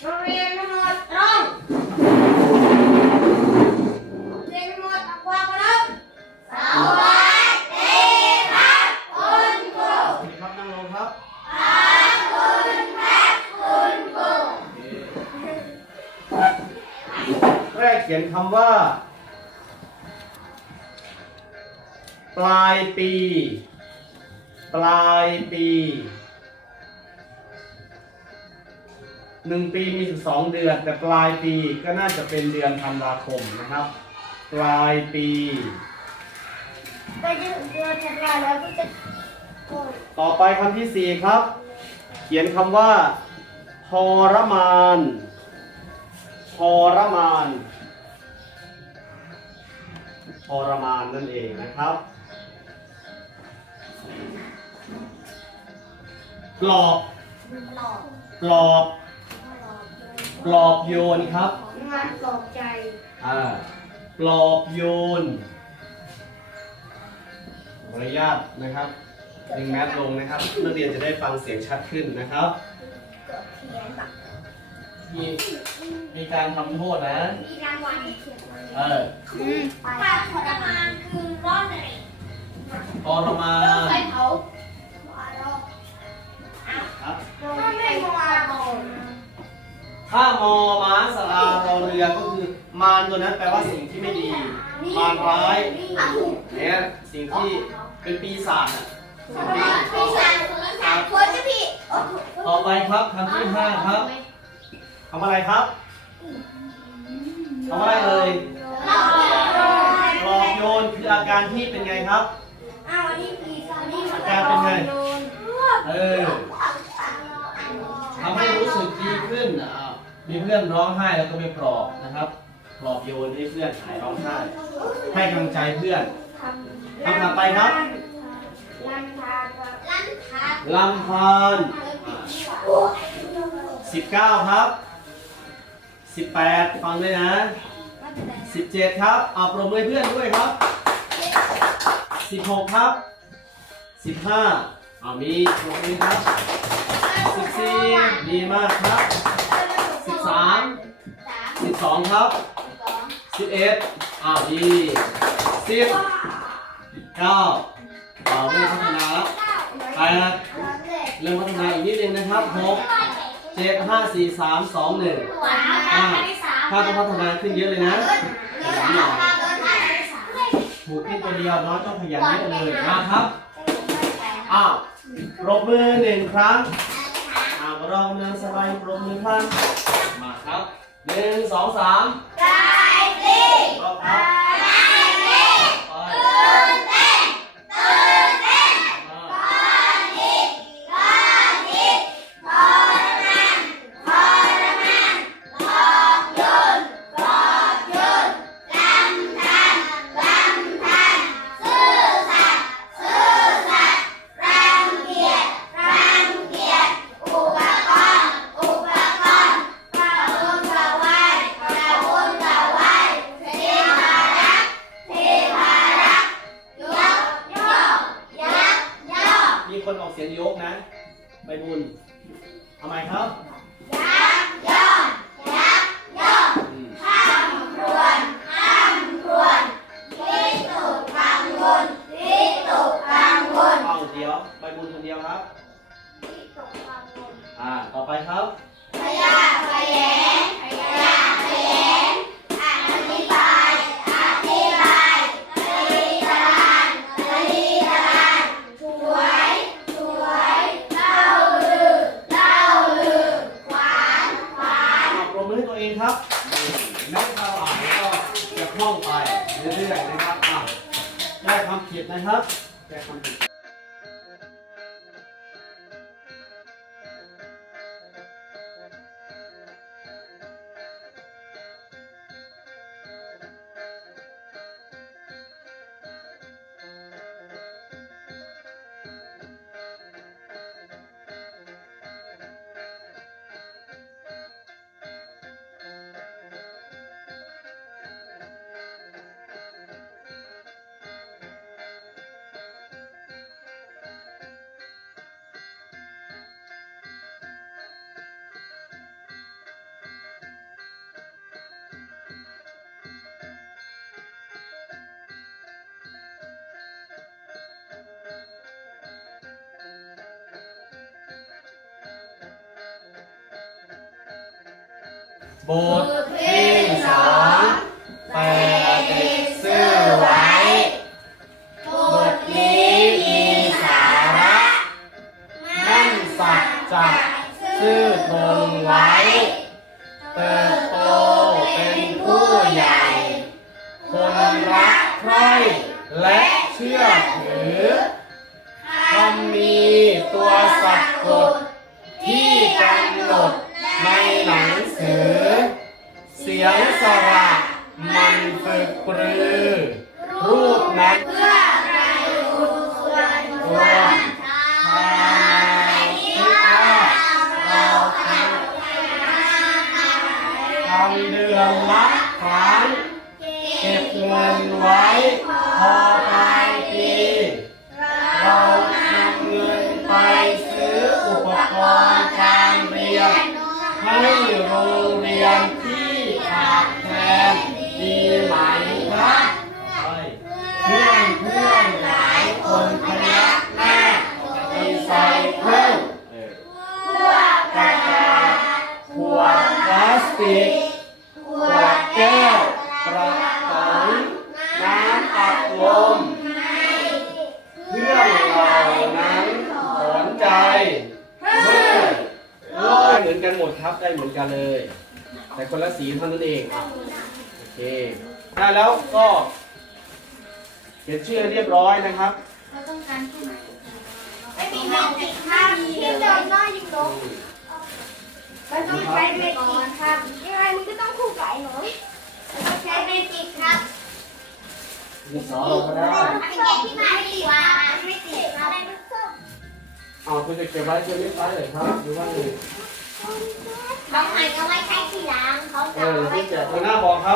โรงเรียนทั้งหมดตรงเรียนทั้งหมดทำความเคารพสวัสดีครับคุณครูมีครับนั่งลงครับคุณครับคุณครูแรกเขียนคำว่า ปลายปี ปลายปี หนึ่งปีมีสิบสองเดือน แต่ปลายปีก็น่าจะเป็นเดือนธันวาคมนะครับ ปลายปีไปถึงเดือนธันวาแล้วก็จะโกรธต่อไปคำที่สี่ครับ เขียนคำว่าทรมานทรมานทรมานนั่นเองนะครับปลอบหลอก ปลอบ ปลอบโยนครับงานปลอบใจ อ่าปลอบโยนขออนุญาตนะครับดึงแมสลงนะครับ นักเรียนจะได้ฟังเสียงชัดขึ้นนะครับเกิดเขียนแบบมีมีการทำโทษนะ มีรางวัลเขียนไว้เออถ้าทรมานคือร้อนเลยทรมาต้องน มอม้าสลาเราเรือก็คือมารตัวนั้นแปลว่าสิ่งที่ไม่ดี มารร้ายอะถูกเนี่ยสิ่งที่เป็นปีศาจน่ะพี่สาวพี่สาวคนจะพี่โอ้โหต่อไปครับคำที่ห้าครับคำอะไรครับคำอะไรเลยเราปลอบโยนคืออาการที่เป็นไงครับอ้าววันนี้พี่สาวนี่มันอาการเป็นไงโดนเออทำให้รู้สึกดีขึ้นอะ มีเพื่อนร้องไห้แล้วก็ไปปลอบนะครับปลอบโยนให้เพื่อนหายร้องไห้ให้กำลังใจเพื่อนทำคำถัดไปครับลันทานลันทานลำพานสิบเก้าครับสิบแปดฟังด้วยนะสิบเจ็ดครับเอาปรบมือให้เพื่อนด้วยครับสิบหกครับสิบห้าเอามีปรบมือครับสิบสี่ดีมากครับ สิบสามสิบสองครับสิบเอ็ดอ้าวดีสิบเก้าเอาเริ่มพัฒนาแล้วแปดเริ่มพัฒนาอีกนิดนึงนะครับหกเจ็ดห้าสี่สามสองหนึ่งถ้าต้องพัฒนาขึ้นเยอะเลยนะขยันหน่อยถูกที่ตัวเดียวน้อยต้องขยันเยอะเลยนะครับอ้าวปรบมือหนึ่งครั้งอ้าวเราเนินสบายปรบมือครั้งมาครับหนึ่งสองสามร เสียงยกนะใบบุญทำไมครับ เรื่อยๆนะครับอะได้คำผิดนะครับได้คำผิด บทที่สอง มันฝึกปรือ รูปนั้นเพื่อประโยชน์ส่วนรวมทางที่ว่าเราทำทำเดือนละครั้งเก็บเงินไว้พอปลายปีเรานำเงินไปซื้ออุปกรณ์การเรียนให้โรงเรียนที่ขาดแคลน อนกันเลย แต่คนละสีเท่านั้นเองอะโอเคได้แล้วก็เขียนชื่อเรียบร้อยนะครับ เราต้องการที่ไหนไม่มีเมจิกครับที่เดินหน้ายิงลงมันต้องใช้เมจิกครับยังไงมันก็ต้องคู่กับไอ้หนูมันต้องใช้เมจิกครับมีสอเราก็ได้อันนี้ที่มาดีกว่าไม่ติดครับอ๋อคุณจะเก็บไว้จะไม่ไปเลยครับหรือว่า เขางอันเขาไว้ใช้ทีหลังเขาเอจะอเอาไว้เจ็ดหัวหน้าบอกเขา